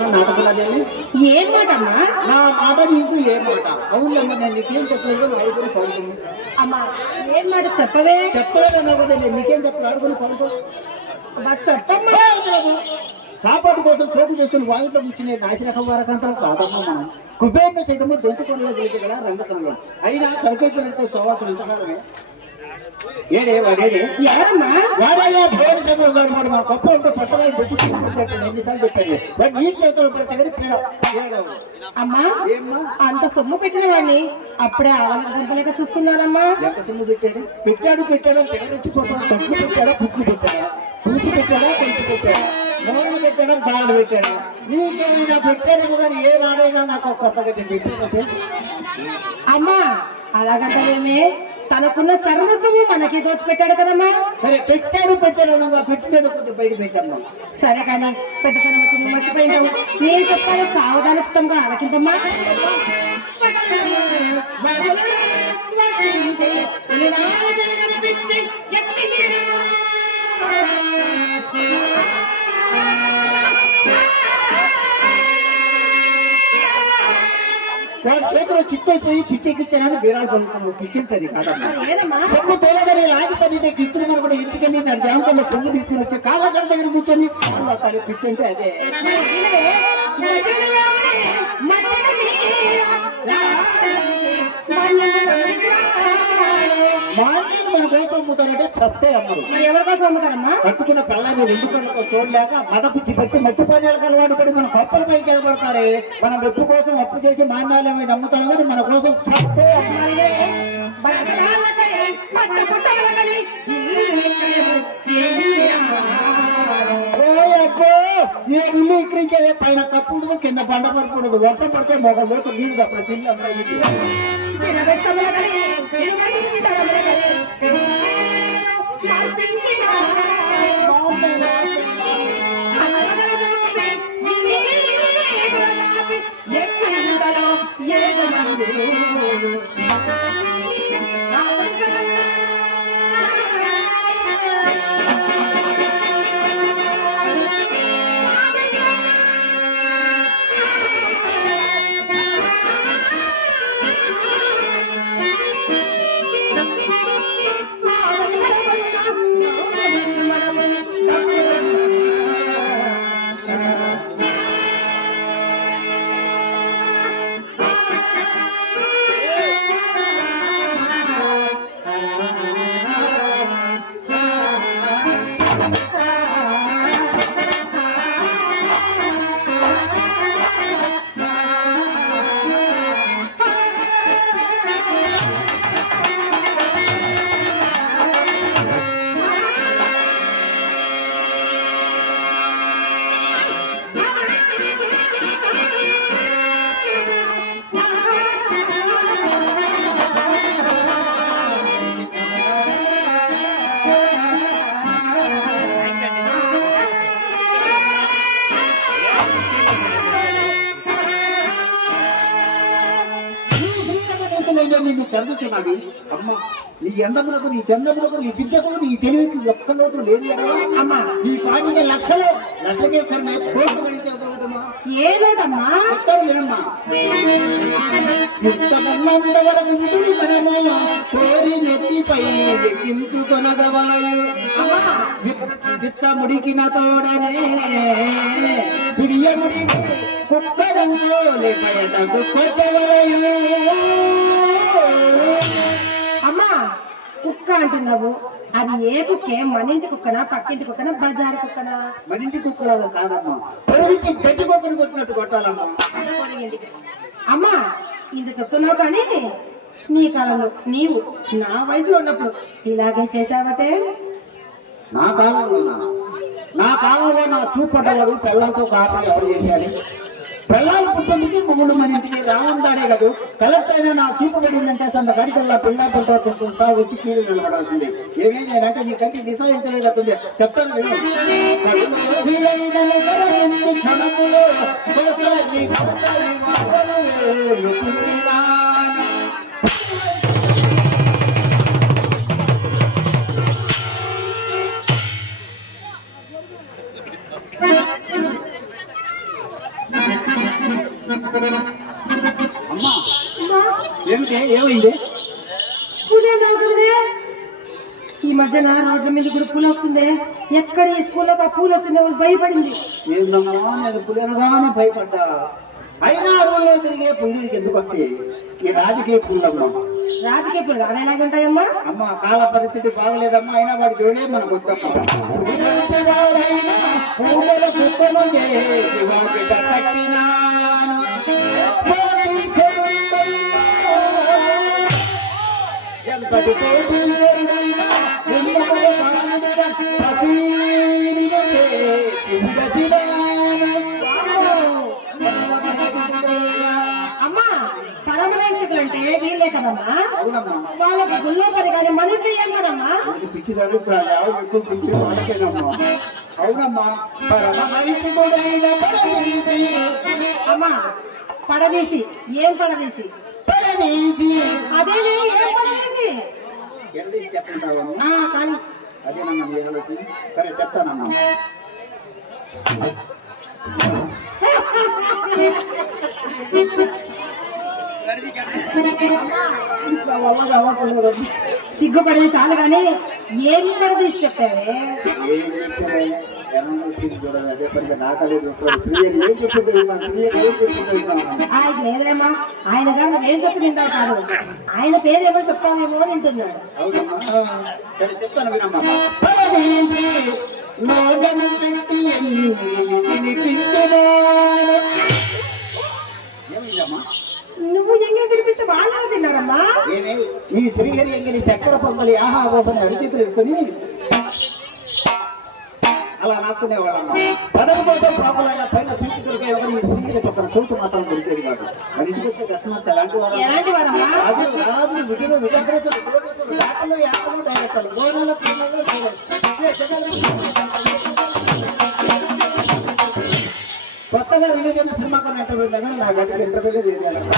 ఏం మాట అమ్మా? నా మాట నీకు ఏ మాట? అవునమ్మా, నేను నీకేం చెప్పలేదు, అడుగుని పలుకు. అమ్మా ఏం మాట చెప్పవే? చెప్పలేదన్నా కదా, నేను నీకేం చెప్పలేదు, అడుగుని పలుకు. చెప్పమ్మా. సాపాటు కోసం సోకు చేసుకుని వాయిట్లో కూర్చునే నాశనకం వారకంతా కాదమ్మా. మనం కుబేర్ను సైతము దొంతుకుండా గెలిచి కదా రంగసంగం అయినా సరికైపోయినట్టు సువాసన ఎంతకాలమే. ఏడే వాడేడే వాడేలా భోజన సమయం వాడు మా గొప్ప ఉంటే పట్టగా తెచ్చుకుంటాను ఎన్నిసార్లు చెప్పాను. వాడు నీటి చేతులు తగని పీడ. అమ్మా అంత సొమ్ము పెట్టిన వాడిని అప్పుడే ఆవలేక చూస్తున్నానమ్మా. ఎంత సొమ్ము పెట్టాడు? పెట్టాడు తెగనిచ్చిపోతాడు. తట్లు పెట్టాడా, పుట్లు పెట్టాడా, పూసి పెట్టాడా, పెంచి పెట్టాడా, మూలలు పెట్టాడా, బాగా పెట్టాడా? నీకేమైనా పెట్టాడేమో కానీ ఏ వాడైనా నాకు కొత్తగా చెప్పి. అమ్మా అలాగంటేనే తనకున్న సర్వస్వము మనకి దోచిపెట్టాడు కదమ్మా. సరే పెట్టాడు పెట్టలేదు కొద్దిగా బయట పెట్టాము. సరే కానీ పెద్దతనం వచ్చి మర్చిపోయినావు. నేను చెప్పాలి సావధానచితంగా ఆలకిందమ్మా. వాడి చేతిలో చిత్తైపోయి పిచ్చెక్కిచ్చానని వీరాలు పొందుతాను. పిచ్చింటది కాదమ్మా. సొమ్ము తోలగని రాగి తల్లిదే గిత్తులు మన కూడా ఇంటికెళ్ళి నా జామకంలో సొమ్ము తీసుకుని వచ్చి కాళ్ళగడ్డ దగ్గర కూర్చొని పిచ్చంటే అదే. మార్కెట్ మన కోసం అమ్ముతారంటే చస్తే అమ్మరు. ఎవరి కోసం అమ్ముతారమ్మా? కట్టుకున్న పిల్లల్ని రెండు కళ్ళతో చూడలేక మద పిచ్చి పెట్టి మత్తి పానీయాలకు అలవాటు పడి మన కప్పల పైకి నిలబడతారే. మన వెప్పు కోసం అప్పు చేసి మాన్యాల మీద అమ్ముతాం కానీ మన కోసం చస్తే ఏ ఇల్లు ఇక్కడించే పైన కప్పు ఉండదు, కింద బండ పరుపు ఉండదు. ఒక్క పడితే మొగ లోతు నీళ్ళు తప్ప చిల్లు చదువుతున్నది. అమ్మ నీ ఎందములకు, నీ చందములకు, నీ విద్యకు, నీ తెలివికి ఒక్క లోటు లేదు అమ్మా. నీ పాటికి లక్షకే కోట్లు పడితే పోదమ్మా. ఏ లోటమ్మా? వినమ్మా. కోరి నెత్తిపై ఎక్కించుకొనగవా విత్త ముడికిన తోడనే పిడియముడి కుక్కడంలో బయటకు కొట్టవలయు. అమ్మా కుక్క అంటున్నావు, అది ఏ కుక్కే? మన ఇంటి కుక్కనా, పక్కింటి కుక్కనా, బజారు కుక్కనా? మన ఇంటి కుక్కలు కాదమ్మా, కోరికి గట్టి కుక్కను కొట్టినట్టు కొట్టాలమ్మా. అమ్మా ఇంత చెప్తున్నావు కానీ నీ కాలంలో నీవు నా వయసులో ఉన్నప్పుడు ఇలాగే చేసావటే. నా కాలంలో నా చూపడ్డవాడు పిల్లలతో కాపీ ఎవరు చేశాడు? పిల్లలు పుట్టిందికి మొగుడు మన ఇంటికి రావందాడే కదా. కలెక్ట్ అయినా నా చూపు పడిందంటే సన్న గడికల్లా పిల్ల పుట్టా వచ్చి కీడు నిలబడాల్సిందే. ఏమైందంటే నీ కంటికి నిశ్చయించలేదు అవుతుంది. చెప్తాను అమ్మా ఏమిటి ఏమైంది? పూలేం అవుతుంది ఈ మధ్యన రోడ్ల మీద కూడా పూలు వస్తుంది. ఎక్కడ ఈ స్కూల్లో ఆ పూలు వచ్చిందో భయపడింది. ఏందమ్మా నేను పులినగానే భయపడ్డా. అయినా అడవుల్లో తిరిగే పుల్లుడికి ఎందుకు వస్తాయి ఈ రాజకీయ పుల్లమ్మా? రాజకీయ పూలు అలా ఎలాగుంటాయమ్మా? అమ్మ కాల పరిస్థితి బాగలేదమ్మా. అయినా వాడి జోలే మనకు వద్దమ్మా. అమ్మా పరమనేష్టికులు అంటే వీళ్ళే కదమ్మా. అవునమ్మా. వాళ్ళకి గుళ్ళో పని కానీ మన ఇంట్లో ఏం కదమ్మా. పిచ్చి జరుగుతుంది ఎక్కువ పిచ్చి వాళ్ళకేనమ్మా. అవునమ్మా. అమ్మా పడదీసి ఏం పడదీసి అదేనే ఏం పడదీసి చెప్తావమ్మా. కానీ అదేనమ్మా నీ ఆలోచన. సరే చెప్తానమ్మా. సిగ్గుపడేది చాలు కానీ ఏం పడదీసి చెప్పావే? అదే పనిగా నాకలే ఏం ఆయన లేదేమా. ఆయన కానీ ఏం చెప్పి తింటావు కాదు. ఆయన పేరు ఏమో చెప్తామేమో అని వింటున్నాడు. సరే చెప్తాను వినమ్మా. ఏమైందమ్మా? నువ్వు ఎంగే తినిపిస్తే వాళ్ళు తిన్నారమ్మా. ఏమే ఈ శ్రీహరి ఎంగిని చక్కెర పొంగలి ఆహా ఓపని అరిచేతులు వేసుకొని అలా నాకునేవాళ్ళమ్మా. పదవి కోసం పాపలైనా పైన సూచి దొరికే ఎవరు ఈ శ్రీహరి పక్కన చోటు మాత్రం దొరికేది కాదు. మరి ఇంటికి వచ్చే కస్టమర్స్ ఎలాంటి వారమ్మా? రాజులు విధులు విజగ్రతలు కోటలు యాకలు యాకలు డైరెక్టర్లు గోడలు కొత్తగా రిలీజ్ అయిన సినిమా కొన్నట్టు నా గదికి ఇంటర్వ్యూగా చేయాలమ్మా.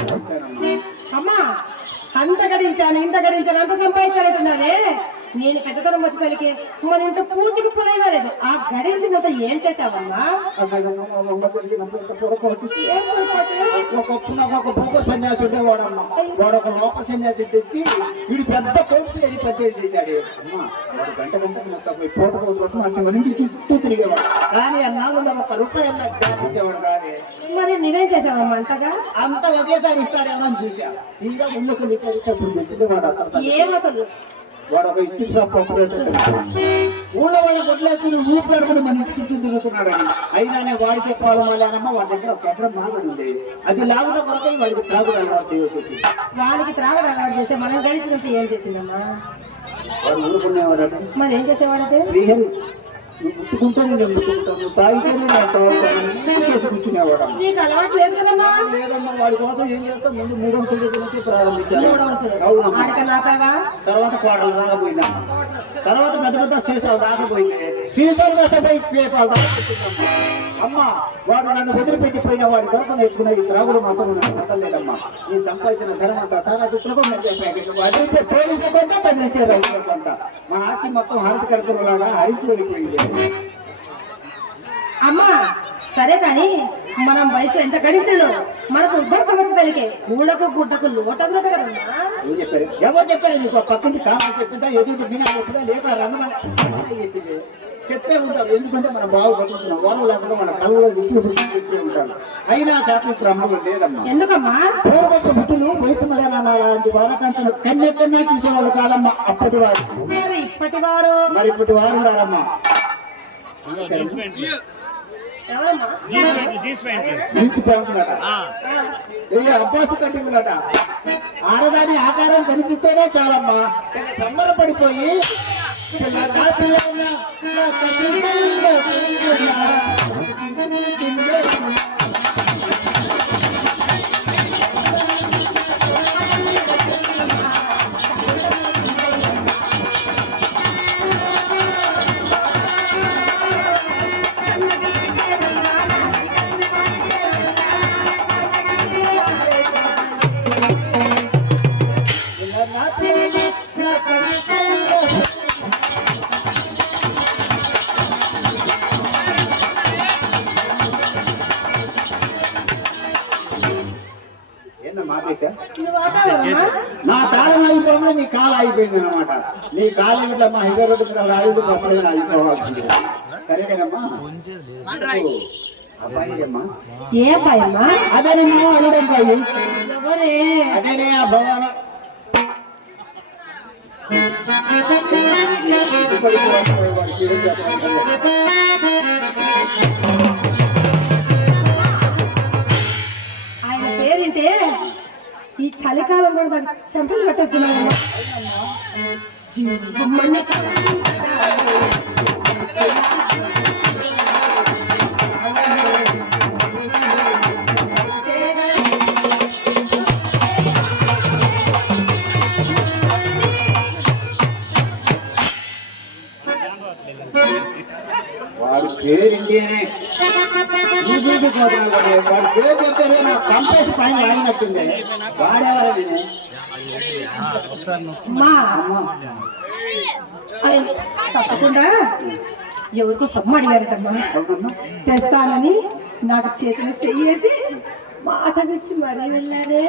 అమ్మా అంత గడించాను ఇంత గడించాను అంత సంపాదించాలంటున్నావే. నేను పెద్దతనం వచ్చి తల్లికి మన ఇంట్లో పూజకి పులైనా లేదు. ఆ గడించినంత ఏం చేసావమ్మా? ఒక సన్యాసి ఉండేవాడమ్మా. వాడు ఒక లోపల సన్యాసి తెచ్చి వీడు పెద్ద కోర్సు వెళ్ళి పర్చేజ్ చేశాడు. అమ్మా వాడు గంట గంటకు మొత్తం పోయి పూట కోసం అంత మంది చుట్టూ తిరిగేవాడు. కానీ అన్నాళ్ళు ఒక రూపాయి జాపించేవాడు కానీ. మరి నువ్వేం చేసావమ్మా అంతగా? అంత ఒకేసారి ఇస్తాడేమో అని చూసా. ఇంకా ముందుకు విచారిస్తే తెచ్చింది వాడు అసలు ఏమసలు వాడు ఒక ఇస్త్రీ షాప్ ఆపరేటర్. ఊళ్ళో వాళ్ళ గొడ్లకి ఊపిలాడుకుని మన ఇంటి చుట్టూ తిరుగుతున్నాడని. అయినానే వాడికి పాలం వాళ్ళనమ్మా వాడి దగ్గర ఒక ఎకరం మామిడి ఉంది. అది లాభం కొరకై వాడికి త్రాగుడు అలవాటు చేయవచ్చు. వాడికి త్రాగుడు అలవాటు చేస్తే మనం గడిచినట్టు ఏం చేసిందమ్మా? వాడు ఊరుకునేవాడు. మరి ఏం చేసేవాడంటే శ్రీహరి నువ్వు ముట్టుకుంటాను నేను ముట్టుకుంటాను తాగితేనే చేసి కూర్చునేవాడు. నీకు అలవాటు లేదు కదమ్మా. లేదమ్మా వాడి కోసం ఏం చేస్తాం ముందు 3 అంకెల నుంచి ప్రారంభించాను. తర్వాత కోడలు దాకా పోయినా. తర్వాత పెద్ద పెద్ద సీసాలు దాకపోయింది. సీసాలు కష్టపోయి పేపాలు దాకా. అమ్మ వాడు నన్ను వదిలిపెట్టిపోయిన వాడి కోసం నేర్చుకున్న ఈ త్రాగుడు మాత్రం నాకు లేదమ్మా. ఈ సంపాదించిన ధనం అంతా సారా దుస్తులకు మెచ్చేసాయి. పోలీసులు కొంత బెదిరించే రైతులు కొంత. మన ఆస్తి మొత్తం హారతి కలుపులాగా హరించి వెళ్ళిపోయింది. అమ్మా సరే కానీ మనం వయసు ఎంత గడించడు మనకు ఉద్యోగం వచ్చి తల్లికే ఊళ్ళకు గుడ్డకు లోటంగా కదమ్మా. ఏం చెప్పారు? ఎవరు చెప్పారు నీకు? పక్కింటి కారణం చెప్పిందా ఎదుటి బినా చెప్పిందా లేక రంగమని చెప్పింది చెప్పే ఉంటారు. ఎందుకంటే మనం బాగా బతుకుతున్నాం. వాళ్ళు లేకుండా మన కళ్ళలో విప్పులు చెప్పే ఉంటారు. అయినా శాస్త్ర అమ్మలు లేదమ్మా. ఎందుకమ్మా? పూర్వపు బుద్ధులు వయసు లాంటి వారకంతను కన్నెక్కనే చూసేవాళ్ళు కాదమ్మా అప్పటి వారు. మరి ఇప్పటి వారు ఉన్నారమ్మా. అబ్బాసు కట్టింగులట. ఆడదాని ఆకారం కనిపిస్తేనే చాలమ్మా సంబరపడిపోయి మాపేశా నువ్వు ఆపావమ్మా? నా కాలం అయిపోయింది, నీ కాలం అయిపోయింది అనమాట. నీ కాలం ఇట్లా మా హైవే రోడ్డు మీద రాయుడు బస్సులు అయిపోవాల్సింది. సరేనేనమ్మా. అబ్బాయి అమ్మా, ఏ అబ్బాయమ్మా? అదేనమ్మా అల్లుడు అబ్బాయి. ఎవరే? అదేనే ఆ భవన ఆయన పేరింటే ఈ చలికాలం కూడా నాకు చెంపలు పెట్టేస్తున్నాను. వాడి పేరు ఇండియనే. వాడి పేరు చెప్తే నాకు కంపేసి పైన వాడినట్టుంది. వాడేవారు అమ్మా, ఆయన తప్పకుండా ఎవరికో సొమ్ము అడిగారటమ్మా. తెస్తానని నాకు చేతిలో చెయ్యేసి మాట తెచ్చి మరీ వెళ్ళారే.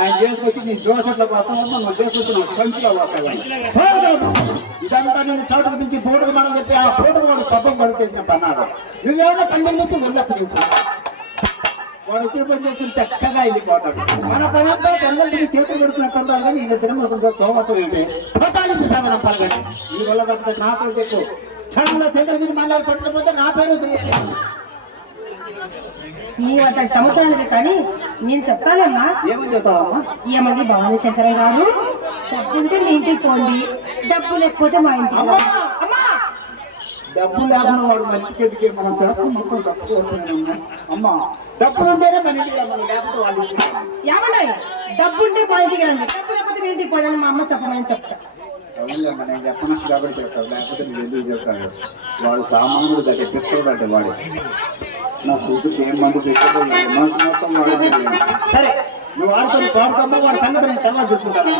ఆయన చేసుకొచ్చి నీ దోశట్లో పోతావమ్మా, నువ్వు చేసుకొచ్చి నాకు సంచిలో పోతావా? ఇదంతా నేను చోటుకు పిలిచి ఫోటోకు మనం చెప్పి ఆ ఫోటో వాడు పబ్బం పడి చేసిన పన్నాడు. నువ్వేమన్నా పండుగ నుంచి వెళ్ళకు. వాడు వచ్చి పని చేసుకుని చక్కగా వెళ్ళిపోతాడు. మన పనంతా పండుగ చేతులు పెడుతున్న పొందాలి కానీ ఈయన తినకుండా తోమసం ఏంటి పోతాలి సాగన పండుగ. ఈ వల్ల తప్పితే నాతో చెప్పు చంద్రుల చంద్రగిరి మళ్ళీ పట్టకపోతే నా పేరు తెలియదు. నీ అంతటి సంవత్సరాలకి కానీ నేను చెప్తానమ్మా. ఏమని చెప్తావమ్మా? ఏమండి భవానీ శంకరయ్య గారు, డబ్బుంటే మీ ఇంటికి పోండి, డబ్బు లేకపోతే మా ఇంటికి రండి. అమ్మా, డబ్బు లేకుండా వాడు మంచికి మనం చేస్తాం మొత్తం డబ్బు చేస్తున్నాం. అమ్మా డబ్బులు ఉంటేనే మన ఇంటికి మనం లేకపోతే వాళ్ళు ఏమన్నాయి? డబ్బుంటే మా ఇంటికి రండి, డబ్బు లేకపోతే మీ ఇంటికి పోండి మా అమ్మ చెప్పమని చెప్తా. అవునులేమ్మా, నేను చెప్పను కాబట్టి చెప్తాను, లేకపోతే నువ్వు ఎందుకు చెప్తాను? వాడు సామాన్యుడు దగ్గర తెస్తాడంటే వాడు నా కూతురికి ఏం మందు తెచ్చుకోలేదు. మొత్తం వాడు సరే నువ్వు వాడుకొని పాడుకోమ్మా. వాడి సంగతి నేను తర్వాత చూసుకుంటాను.